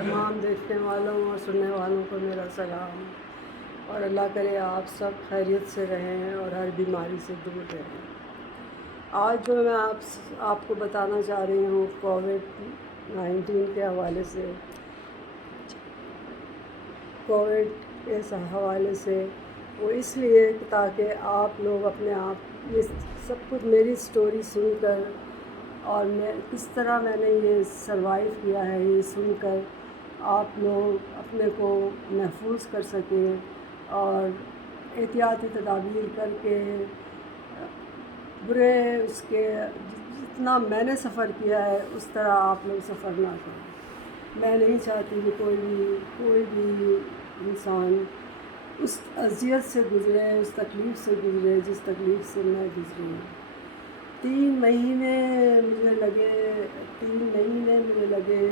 تمام دیکھنے والوں اور سننے والوں کو میرا سلام، اور اللہ کرے آپ سب خیریت سے رہیں اور ہر بیماری سے دور رہیں۔ آج جو میں آپ کو بتانا چاہ رہی ہوں کووڈ-19 کے حوالے سے، کووڈ کے حوالے سے وہ اس لیے تاکہ آپ لوگ اپنے آپ یہ سب کچھ میری سٹوری سن کر اور میں کس طرح میں نے یہ سروائیو کیا ہے یہ سن کر آپ لوگ اپنے کو محفوظ کر سکیں اور احتیاطی تدابیر کر کے برے اس کے جتنا میں نے سفر کیا ہے اس طرح آپ لوگ سفر نہ کریں۔ میں نہیں چاہتی کہ کوئی بھی انسان اس اذیت سے گزرے، اس تکلیف سے گزرے جس تکلیف سے میں گزری ہوں۔ 3 مہینے مجھے لگے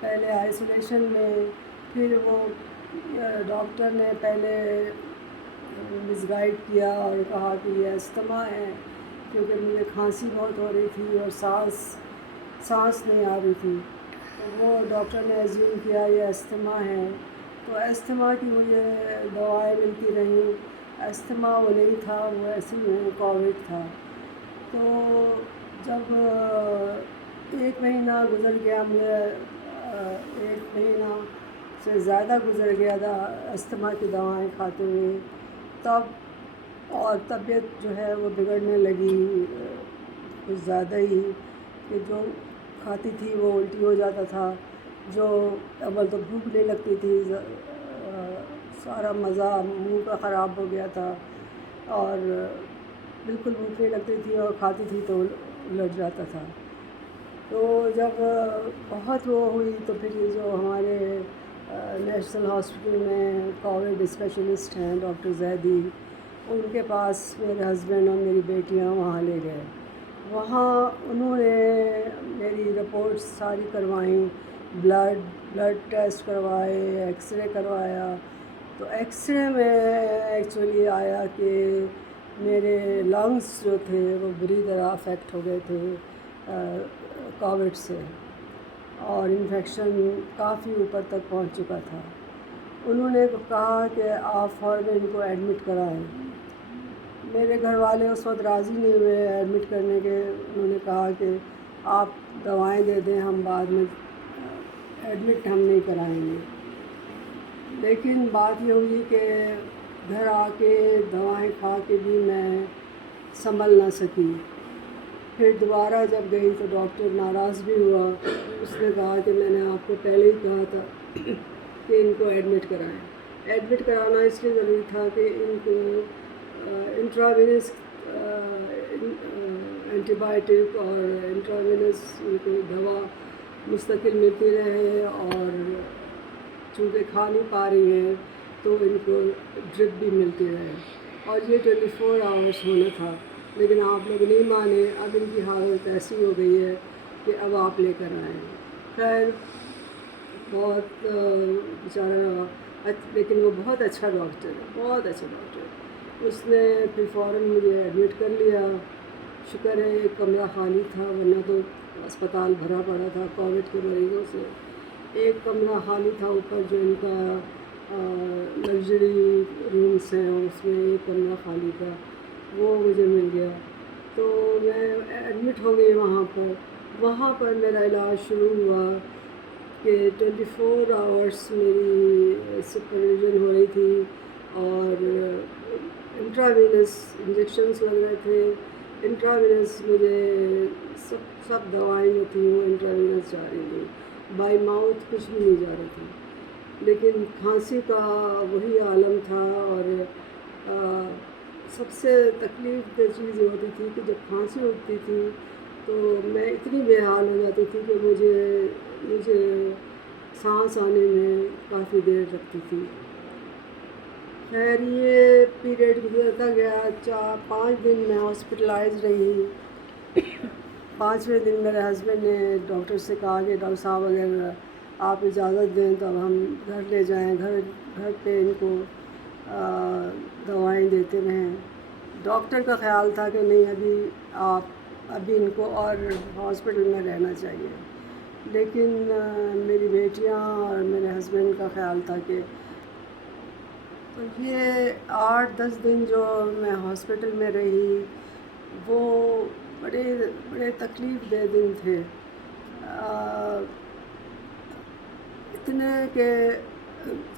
پہلے آئسولیشن میں، پھر وہ ڈاکٹر نے پہلے مس گائیڈ کیا اور کہا کہ یہ استھما ہے، کیونکہ مجھے کھانسی بہت ہو رہی تھی اور سانس نہیں آ رہی تھی، تو وہ ڈاکٹر نے ایزیوم کیا یہ استھما ہے، تو استھما کی مجھے دوائیں ملتی رہیں۔ استھما وہ نہیں تھا، وہ ایسے ہی کووڈ تھا۔ تو جب 1 مہینہ گزر گیا، مجھے 1 مہینہ سے زیادہ گزر گیا تھا استھما کی دوائیں کھاتے ہوئے، تب اور طبیعت جو ہے وہ بگڑنے لگی کچھ زیادہ ہی، کہ جو کھاتی تھی وہ الٹی ہو جاتا تھا، جو اول تو بھوک نہیں لگتی تھی، سارا مزہ منہ کا خراب ہو گیا تھا اور بالکل بھوک نہیں لگتی تھی، اور کھاتی تھی تو الٹ جاتا تھا۔ تو جب بہت وہ ہوئی تو پھر جو ہمارے نیشنل ہاسپٹل میں کووڈ اسپیشلسٹ ہیں ڈاکٹر زیدی، ان کے پاس میرے ہسبینڈ اور میری بیٹیاں وہاں لے گئے۔ وہاں انہوں نے میری رپورٹس ساری کروائیں، بلڈ ٹیسٹ کروائے، ایکس رے کروایا، تو ایکس رے میں ایکچولی آیا کہ میرے لنگس جو تھے وہ بری طرح افیکٹ ہو گئے تھے کووڈ سے، اور انفیکشن کافی اوپر تک پہنچ چکا تھا۔ انہوں نے کہا کہ آپ فوراً ان کو ایڈمٹ کرائیں۔ میرے گھر والے اس وقت راضی نہیں ہوئے ایڈمٹ کرنے کے، انہوں نے کہا کہ آپ دوائیں دے دیں، ہم بعد میں ایڈمٹ ہم نہیں کرائیں گے۔ لیکن بات یہ ہوئی کہ گھر آ کے دوائیں کھا کے بھی میں سنبھل نہ سکی۔ پھر دوبارہ جب گئی تو ڈاکٹر ناراض بھی ہوا، اس نے کہا کہ میں نے آپ کو پہلے ہی کہا تھا کہ ان کو ایڈمٹ کرائیں۔ ایڈمٹ کرانا اس لیے ضروری تھا کہ ان کو انٹراوینس اینٹی بائیوٹک اور انٹراوینس ان کو دوا مستقل ملتی رہے، اور چونکہ کھا نہیں پا رہی ہیں تو ان کو ڈرپ بھی ملتی رہے، اور یہ 24 آورس ہونا تھا، لیکن آپ لوگ نہیں مانے۔ اب ان کی حالت ایسی ہو گئی ہے کہ اب آپ لے کر آئیں۔ خیر بہت بیچارہ، لیکن وہ بہت اچھا ڈاکٹر ہے، بہت اچھا ڈاکٹر ہے۔ اس نے پھر فوراً مجھے ایڈمٹ کر لیا۔ شکر ہے ایک کمرہ خالی تھا، ورنہ تو اسپتال بھرا پڑا تھا کووڈ کے مریضوں سے۔ ایک کمرہ خالی تھا اوپر، جو ان کا لگژری رومس ہیں اس میں ایک کمرہ خالی تھا، وہ مجھے مل گیا، تو میں ایڈمٹ ہو گئی وہاں پر میرا علاج شروع ہوا کہ 24 آورس میری سپرویژن ہو رہی تھی، اور انٹراوینس انجیکشنس لگ رہے تھے، انٹراوینس مجھے سب دوائیں جو تھیں وہ انٹراوینس جا رہی تھیں، بائی ماؤتھ کچھ بھی نہیں جا رہی تھی۔ لیکن کھانسی کا وہی عالم تھا، اور سب سے تکلیف دہ چیز یہ ہوتی تھی کہ جب کھانسی اٹھتی تھی تو میں اتنی بے حال ہو جاتی تھی کہ مجھے سانس آنے میں کافی دیر لگتی تھی۔ خیر یہ پیریڈ گزرتا گیا، 5 دن میں ہاسپٹلائز رہی۔ 5ویں دن میرے ہسبینڈ نے ڈاکٹر سے کہا کہ ڈاکٹر صاحب اگر آپ اجازت دیں تو اب ہم گھر لے جائیں، گھر پہ ان کو دوائیں دیتے رہیں۔ ڈاکٹر کا خیال تھا کہ نہیں، ابھی ان کو اور ہاسپٹل میں رہنا چاہیے، لیکن میری بیٹیاں کا خیال تھا کہ تو یہ 8-10 دن جو میں ہاسپٹل میں رہی وہ بڑے بڑے تکلیف دہ دن تھے، اتنے کہ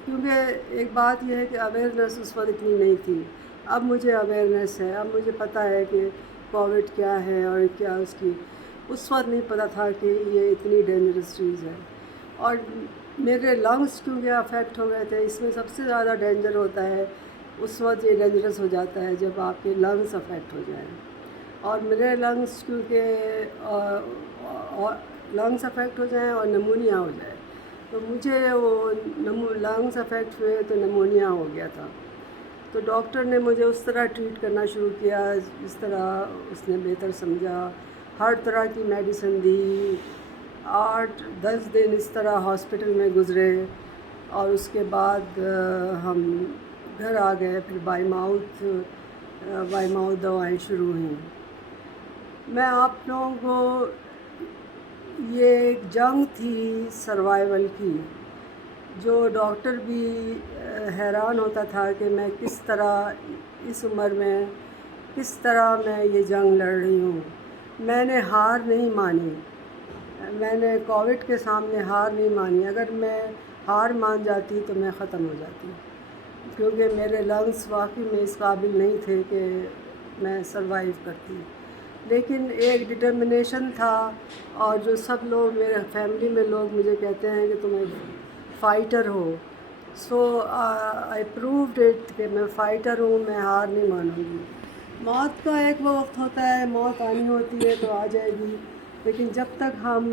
کیونکہ ایک بات یہ ہے کہ اویئرنیس اس وقت اتنی نہیں تھی. اب مجھے اویئرنیس ہے، اب مجھے پتہ ہے کہ کووڈ کیا ہے اور کیا اس وقت نہیں پتہ تھا کہ یہ اتنی ڈینجرس چیز ہے. اور میرے لنگس کیونکہ افیکٹ ہو گئے تھے، اس میں سب سے زیادہ ڈینجر ہوتا ہے اس وقت یہ ڈینجرس ہو جاتا ہے جب آپ کے لنگس افیکٹ ہو جائیں. اور میرے لنگس کیونکہ لنگس افیکٹ ہو جائیں اور نمونیا ہو جائے، تو مجھے وہ لنگس افیکٹ ہوئے تو نمونیا ہو گیا تھا. تو ڈاکٹر نے مجھے اس طرح ٹریٹ کرنا شروع کیا جس طرح اس نے بہتر سمجھا. ہر طرح کی میڈیسن دی. 8-10 دن اس طرح ہاسپٹل میں گزرے اور اس کے بعد ہم گھر آ گئے. پھر بائی ماؤتھ دوائیں شروع ہوئیں. میں آپ لوگوں کو یہ ایک جنگ تھی سروائیول کی، جو ڈاکٹر بھی حیران ہوتا تھا کہ میں کس طرح اس عمر میں کس طرح میں یہ جنگ لڑ رہی ہوں. میں نے ہار نہیں مانی، میں نے کووڈ کے سامنے ہار نہیں مانی. اگر میں ہار مان جاتی تو میں ختم ہو جاتی، کیونکہ میرے لنگس واقعی میں اس قابل نہیں تھے کہ میں سروائیو کرتی. لیکن ایک ڈٹرمنیشن تھا، اور جو سب لوگ میرے فیملی میں لوگ مجھے کہتے ہیں کہ تم ایک fighter who. So I proved it کہ میں فائٹر ہوں، میں ہار نہیں مانوں گی. موت کا ایک وقت ہوتا ہے، موت آنی ہوتی ہے تو آ جائے گی، لیکن جب تک ہم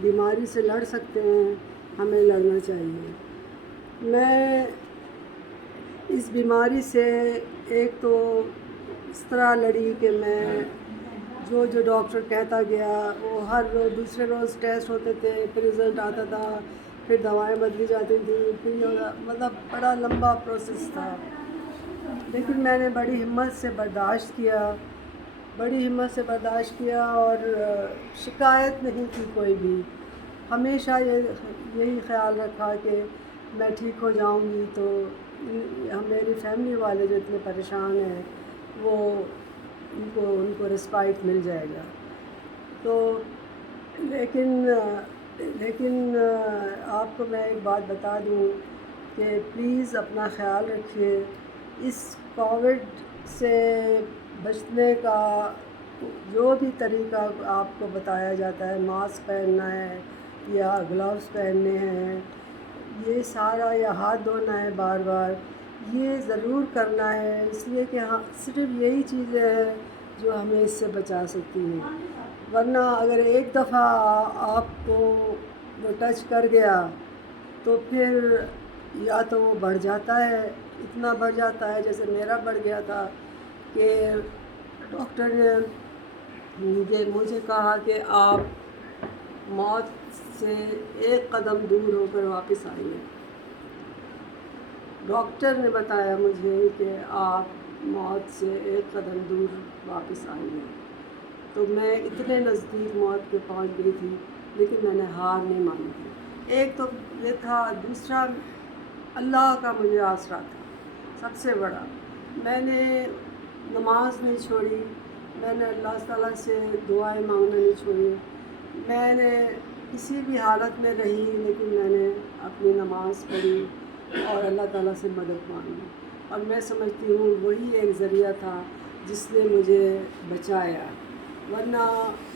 بیماری سے لڑ سکتے ہیں ہمیں لڑنا چاہیے. میں اس بیماری سے ایک تو اس طرح لڑی کہ میں جو ڈاکٹر کہتا گیا وہ ہر روز دوسرے روز ٹیسٹ ہوتے تھے، پھر رزلٹ آتا تھا، پھر دوائیں بدلی جاتی تھیں، پھر مطلب بڑا لمبا پروسیس تھا. لیکن میں نے بڑی ہمت سے برداشت کیا اور شکایت نہیں کی کوئی بھی. ہمیشہ یہی خیال رکھا کہ میں ٹھیک ہو جاؤں گی تو میری فیملی والے جو اتنے پریشان ہیں وہ ان کو رسپائٹ مل جائے گا. تو لیکن آپ کو میں ایک بات بتا دوں کہ پلیز اپنا خیال رکھیے. اس کووڈ سے بچنے کا جو بھی طریقہ آپ کو بتایا جاتا ہے، ماسک پہننا ہے یا گلوز پہننے ہیں، یہ سارا، یا ہاتھ دھونا ہے بار بار، یہ ضرور کرنا ہے. اس لیے کہ صرف یہی چیزیں ہیں جو ہمیں اس سے بچا سکتی ہیں. ورنہ اگر ایک دفعہ آپ کو وہ ٹچ کر گیا تو پھر یا تو وہ بڑھ جاتا ہے، اتنا بڑھ جاتا ہے جیسے میرا بڑھ گیا تھا کہ ڈاکٹر نے مجھے کہا کہ آپ موت سے ایک قدم دور ہو کر واپس آئیے. ڈاکٹر نے بتایا مجھے کہ آپ موت سے ایک قدم دور واپس آئیے. تو میں اتنے نزدیک موت کے پہنچ گئی تھی، لیکن میں نے ہار نہیں مانی تھی. ایک تو یہ تھا، دوسرا اللہ کا مجھے آسرا تھا سب سے بڑا. میں نے نماز نہیں چھوڑی، میں نے اللہ تعالیٰ سے دعائیں مانگنا نہیں چھوڑی. میں نے کسی بھی حالت میں رہی لیکن میں نے اپنی نماز پڑھی اور اللہ تعالیٰ سے مدد مانگی. اور میں سمجھتی ہوں وہی ایک ذریعہ تھا جس نے مجھے بچایا، ورنہ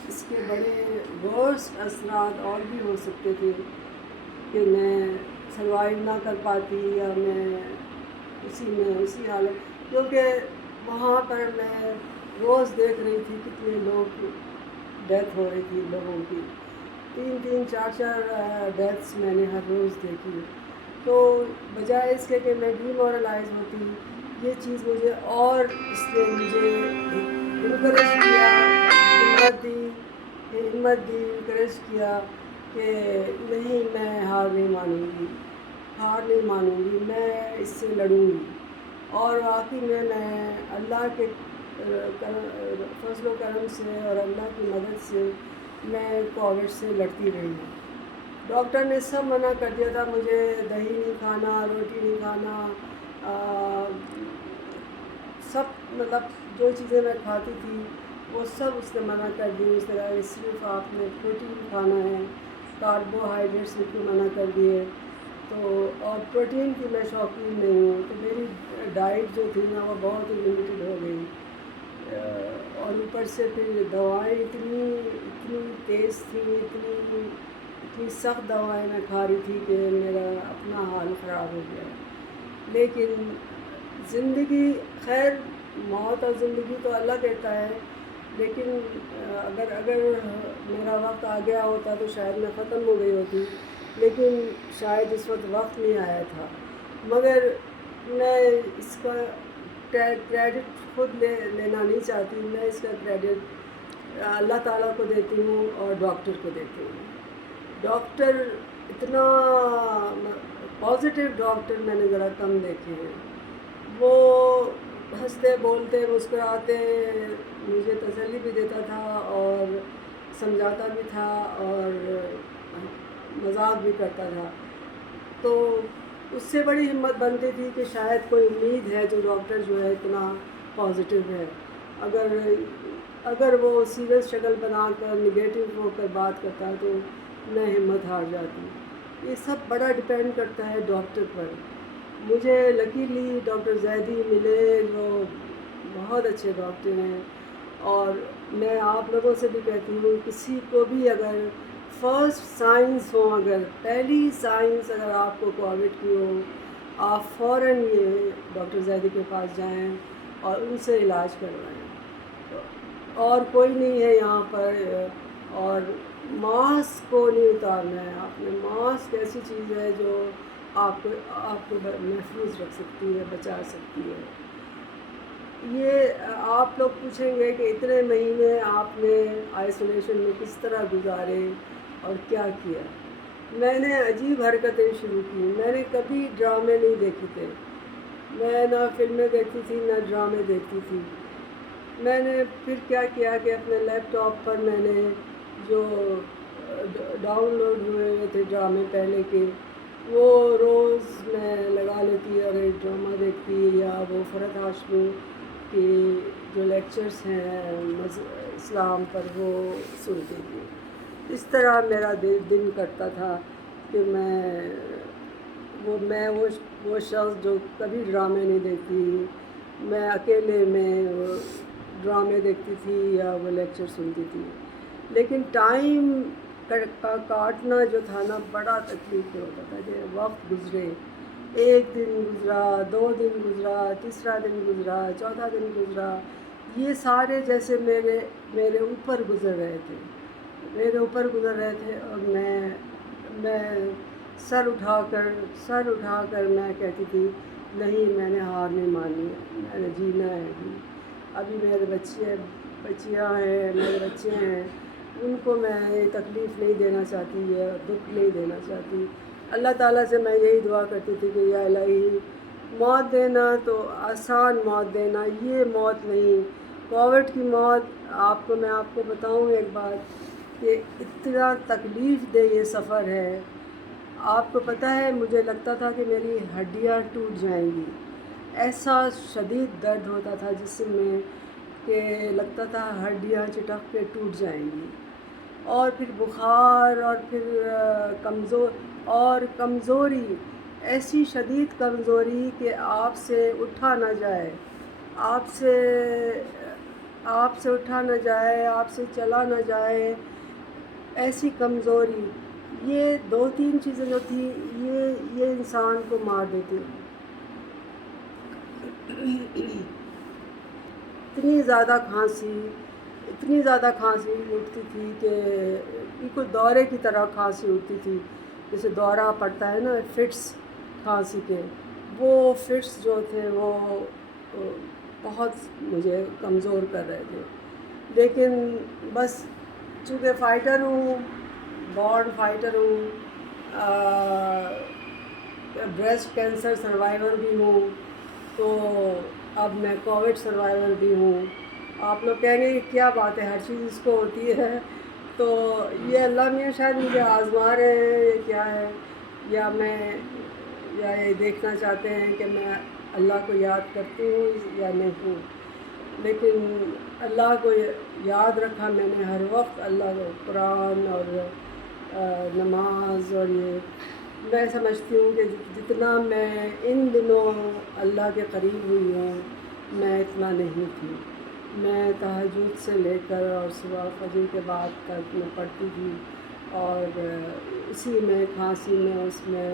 اس کے بڑے ورسٹ اثرات اور بھی ہو سکتے تھے کہ میں سروائیو نہ کر پاتی، یا میں اسی حالت، کیونکہ وہاں پر میں روز دیکھ رہی تھی کتنے لوگ ڈیتھ ہو رہی تھی لوگوں کی. 3 4 ڈیتھس میں نے ہر روز دیکھی. تو بجائے اس کے کہ میں ڈیمورلائز ہوتی، یہ چیز مجھے اور اس نے مجھے انکریج کیا، ہمت دی انکریج کیا کہ نہیں، میں ہار نہیں مانوں گی، میں اس سے لڑوں گی. اور واقعی میں اللہ کے فضل و کرم سے اور اللہ کی مدد سے میں کووڈ سے لڑتی رہی ہوں. ڈاکٹر نے سب منع کر دیا تھا، مجھے دہی نہیں کھانا، روٹی نہیں کھانا، سب مطلب جو چیزیں میں کھاتی تھی وہ سب اس نے منع کر دی. اس طرح صرف آپ نے پروٹین کھانا ہے، کاربوہائیڈریٹس بالکل منع کر دیے. تو اور پروٹین کی میں شوقین نہیں ہوں، تو میری ڈائٹ جو تھی نا وہ بہت ہی لمیٹڈ ہو گئی. اور اوپر سے پھر دوائیں اتنی تیز تھیں، اتنی سخت دوائیں میں کھا رہی تھی کہ میرا اپنا حال خراب ہو گیا. لیکن زندگی، خیر موت اور زندگی تو اللہ دیتا ہے، لیکن اگر میرا وقت آ گیا ہوتا تو شاید میں ختم ہو گئی ہوتی، لیکن شاید اس وقت وقت نہیں آیا تھا. مگر میں اس کا کریڈٹ خود لینا نہیں چاہتی. میں اس کا کریڈٹ اللہ تعالیٰ کو دیتی ہوں اور ڈاکٹر کو دیتی ہوں. ڈاکٹر اتنا پازیٹیو ڈاکٹر میں نے ذرا کم دیکھے ہیں. وہ ہنستے بولتے مسکراتے مجھے تسلی بھی دیتا تھا اور سمجھاتا بھی تھا اور مذاق بھی کرتا تھا. تو اس سے بڑی ہمت بنتی تھی کہ شاید کوئی امید ہے جو ڈاکٹر جو ہے اتنا پازیٹیو ہے. اگر وہ سیریس شکل بنا کر نگیٹو ہو کر بات کرتا ہے تو میں ہمت ہار جاتی. یہ سب بڑا ڈپینڈ کرتا ہے ڈاکٹر پر. مجھے لکیلی ڈاکٹر زیدی ملے جو بہت اچھے ڈاکٹر ہیں. اور میں آپ لوگوں سے بھی کہتی ہوں، کسی کو بھی اگر فرسٹ سائنس ہو، اگر پہلی سائنس اگر آپ کو کووڈ کی ہو، آپ فوراً یہ ڈاکٹر زیدی کے پاس جائیں اور ان سے علاج کروائیں. اور کوئی نہیں ہے یہاں پر. اور ماسک کو نہیں اتارنا ہے آپ نے. ماسک ایسی چیز ہے جو آپ کو محفوظ رکھ سکتی ہے، بچا سکتی ہے. یہ آپ لوگ پوچھیں گے کہ اتنے مہینے آپ نے آئسولیشن میں کس طرح گزارے اور کیا کیا. میں نے عجیب حرکتیں شروع کی. میں نے کبھی ڈرامے نہیں دیکھے تھے. میں نہ فلمیں دیکھتی تھی نہ ڈرامے دیکھتی تھی. میں نے پھر کیا کیا کہ اپنے لیپ ٹاپ پر میں نے جو ڈاؤن لوڈ ہوئے تھے ڈرامے پہلے کے، وہ روز میں لگا لیتی اور ایک ڈرامہ دیکھتی، یا وہ فرحت ہاشمی کی جو لیکچرز ہیں اسلام پر وہ سنتی تھی. اس طرح میرا دن کرتا تھا کہ وہ شخص جو کبھی ڈرامے نہیں دیکھتی، میں اکیلے میں وہ ڈرامے دیکھتی تھی یا وہ لیکچر سنتی تھی. لیکن ٹائم کا کاٹنا جو تھا نا بڑا تکلیف دہ ہوتا تھا کہ وقت گزرے. ایک دن گزرا، 2 دن گزرا، تیسرا دن گزرا، چوتھا دن گزرا. یہ سارے جیسے میرے اوپر گزر رہے تھے اور میں سر اٹھا کر میں کہتی تھی نہیں، میں نے ہار نہیں مانی ہے، میں نے جینا ہے. ابھی میرے بچیاں ہیں، میرے بچے ہیں، ان کو میں یہ تکلیف نہیں دینا چاہتی ہے، دکھ نہیں دینا چاہتی. اللہ تعالیٰ سے میں یہی دعا کرتی تھی کہ یا الہی، موت دینا تو آسان موت دینا، یہ موت نہیں. کووڈ کی موت میں آپ کو بتاؤں ایک بات کہ اتنا تکلیف دہ یہ سفر ہے. آپ کو پتہ ہے مجھے لگتا تھا کہ میری ہڈیاں ٹوٹ جائیں گی. ایسا شدید درد ہوتا تھا جسم میں کہ لگتا تھا ہڈیاں چٹک کے ٹوٹ جائیں گی. اور پھر بخار، اور پھر کمزوری، ایسی شدید کمزوری کہ آپ سے اٹھا نہ جائے، آپ سے اٹھا نہ جائے، آپ سے چلا نہ جائے. ایسی کمزوری، یہ 2-3 چیزیں جو تھیں یہ انسان کو مار دیتی. اتنی زیادہ کھانسی اٹھتی تھی کہ بالکل دورے کی طرح کھانسی اٹھتی تھی. جیسے دورہ پڑتا ہے نا، فٹس کھانسی کے، وہ فٹس جو تھے وہ بہت مجھے کمزور کر رہے تھے. لیکن بس چونکہ فائٹر ہوں، بورن فائٹر ہوں، بریسٹ کینسر سروائیور بھی ہوں، تو اب میں کووڈ سروائیور بھی ہوں. آپ لوگ کہیں گے کہ کیا بات ہے، ہر چیز اس کو ہوتی ہے. تو یہ اللہ میاں شاید مجھے آزما رہے ہیں، یہ کیا ہے، یا یہ دیکھنا چاہتے ہیں کہ میں اللہ کو یاد کرتی ہوں یا نہیں. لیکن اللہ کو یاد رکھا میں نے ہر وقت، اللہ کو قرآن اور نماز، اور یہ میں سمجھتی ہوں کہ جتنا میں ان دنوں اللہ کے قریب ہوئی ہوں میں اتنا نہیں تھی. میں تہجد سے لے کر اور صبح فجر کے بعد تک میں پڑھتی تھی، اور اسی میں کھانسی میں اس میں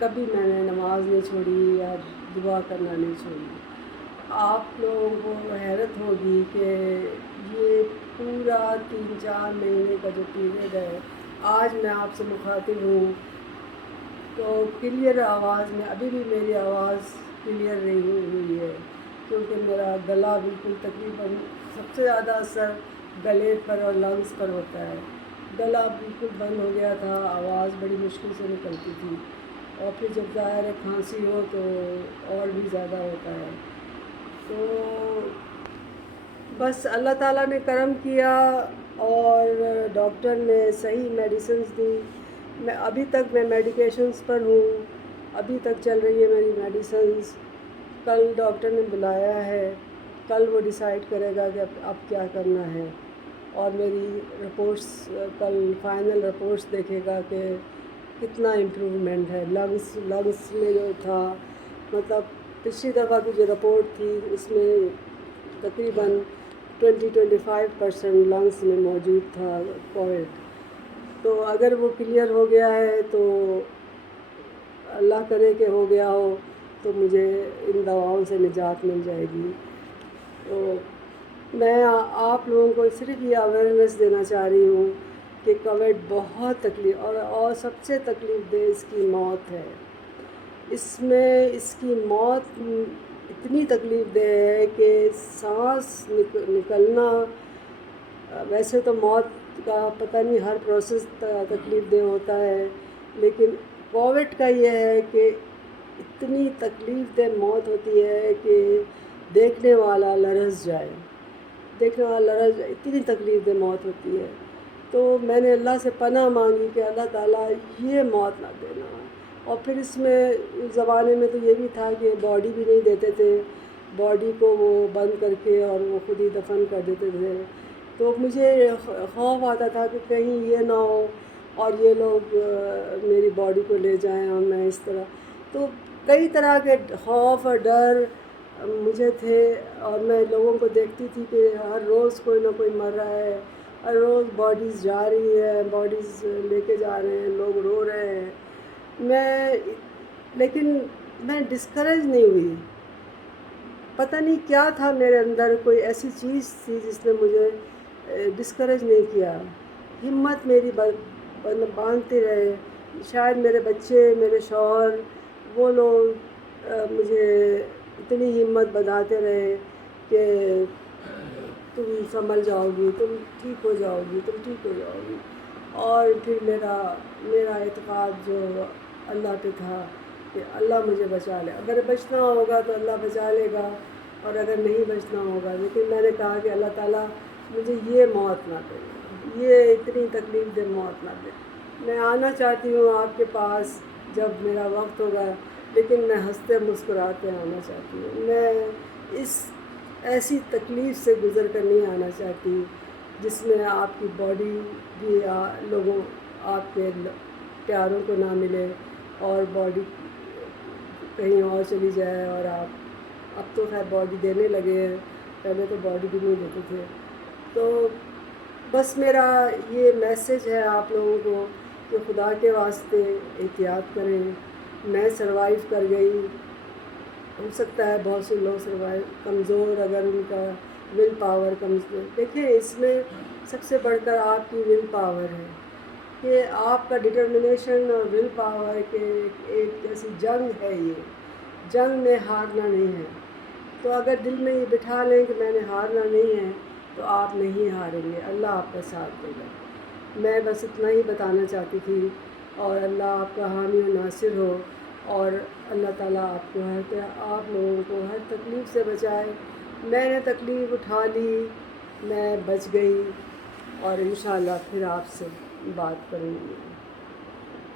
کبھی میں نے نماز نہیں چھوڑی یا دعا کرنا نہیں چھوڑی. آپ لوگوں کو حیرت ہوگی کہ یہ پورا 3-4 مہینے کا جو پیریڈ ہے، آج میں آپ سے مخاطب ہوں تو کلیئر آواز میں، ابھی بھی میری آواز کلیئر نہیں ہوئی ہے، کیونکہ میرا گلا بالکل تقریباً سب سے زیادہ اثر گلے پر اور لنگس پر ہوتا ہے. گلا بالکل بند ہو گیا تھا، آواز بڑی مشکل سے نکلتی تھی، اور پھر جب ظاہر ہے کھانسی ہو تو اور بھی زیادہ ہوتا ہے. تو بس اللہ تعالیٰ نے کرم کیا اور ڈاکٹر نے صحیح میڈیسنز دی. میں ابھی تک میں میڈیکیشنز پر ہوں، ابھی تک چل رہی ہے میری میڈیسنز. کل ڈاکٹر نے بلایا ہے، کل وہ ڈیسائیڈ کرے گا کہ اب کیا کرنا ہے، اور میری رپورٹس کل فائنل رپورٹس دیکھے گا کہ کتنا امپروومنٹ ہے. لنگس میں جو تھا، مطلب پچھلی دفعہ کی جو رپورٹ تھی اس میں تقریباً 20-25% لنگس میں موجود تھا کووڈ. تو اگر وہ کلیئر ہو گیا ہے تو اللہ کرے کہ ہو گیا ہو تو مجھے ان دواؤں سے نجات مل جائے گی. تو میں آپ لوگوں کو صرف یہ اویئرنیس دینا چاہ رہی ہوں کہ کووڈ بہت تکلیف اور سب سے تکلیف دہ اس کی موت ہے. اس کی موت اتنی تکلیف دہ ہے کہ سانس نکلنا، ویسے تو موت کا پتہ نہیں ہر پروسیس تکلیف دہ ہوتا ہے، لیکن کووڈ کا یہ ہے کہ اتنی تکلیف دہ موت ہوتی ہے کہ دیکھنے والا لرز جائے، اتنی تکلیف دہ موت ہوتی ہے. تو میں نے اللہ سے پناہ مانگی کہ اللہ تعالیٰ یہ موت نہ دینا. اور پھر اس میں زمانے میں تو یہ بھی تھا کہ باڈی بھی نہیں دیتے تھے، باڈی کو وہ بند کر کے اور وہ خود ہی دفن کر دیتے تھے. تو مجھے خوف آتا تھا کہ کہیں یہ نہ ہو اور یہ لوگ میری باڈی کو لے جائیں اور میں اس طرح. تو کئی طرح کے خوف اور ڈر مجھے تھے، اور میں لوگوں کو دیکھتی تھی کہ ہر روز کوئی نہ کوئی مر رہا ہے، ہر روز باڈیز جا رہی ہے، باڈیز لے کے جا رہے ہیں، لوگ رو رہے ہیں. لیکن میں ڈسکریج نہیں ہوئی. پتہ نہیں کیا تھا میرے اندر، کوئی ایسی چیز تھی جس نے مجھے ڈسکریج نہیں کیا. ہمت میری باندھتے رہے. شاید میرے بچے، میرے شوہر، وہ لوگ مجھے اتنی ہمت بندھاتے رہے کہ تم سنبھل جاؤ گی، تم ٹھیک ہو جاؤ گی، تم ٹھیک ہو جاؤ گی. اور پھر میرا اعتقاد جو اللہ پہ تھا کہ اللہ مجھے بچا لے، اگر بچنا ہوگا تو اللہ بچا لے گا، اور اگر نہیں بچنا ہوگا. لیکن میں نے کہا کہ اللہ تعالیٰ مجھے یہ موت نہ دے، یہ اتنی تکلیف دہ موت نہ دے. میں آنا چاہتی ہوں آپ کے پاس جب میرا وقت ہوگا، لیکن میں ہنستے مسکراتے آنا چاہتی ہوں. میں اس ایسی تکلیف سے گزر کر نہیں آنا چاہتی جس میں آپ کی باڈی بھی لوگوں، آپ کے پیاروں کو نہ ملے، اور باڈی کہیں اور چلی جائے. اور اب تو خیر باڈی دینے لگے ہیں، پہلے تو باڈی بھی نہیں دیتے تھے. تو بس میرا یہ میسیج ہے آپ لوگوں کو کہ خدا کے واسطے احتیاط کریں. میں سروائیو کر گئی، ہو سکتا ہے بہت سے لوگ کمزور، اگر ان کا ول پاور کمزور. دیکھیں اس میں سب سے بڑھ کر آپ کی ول پاور ہے، کہ آپ کا ڈٹرمنیشن اور ول پاور کے ایک جیسی جنگ ہے. یہ جنگ میں ہارنا نہیں ہے. تو اگر دل میں یہ بٹھا لیں کہ میں نے ہارنا نہیں ہے تو آپ نہیں ہاریں گے، اللہ آپ کا ساتھ دے گا. میں بس اتنا ہی بتانا چاہتی تھی، اور اللہ آپ کا حامی و ناصر ہو، اور اللہ تعالیٰ آپ لوگوں کو ہر تکلیف سے بچائے. میں نے تکلیف اٹھا لی، میں بچ گئی. اور انشاءاللہ پھر آپ سے بات کریں گے.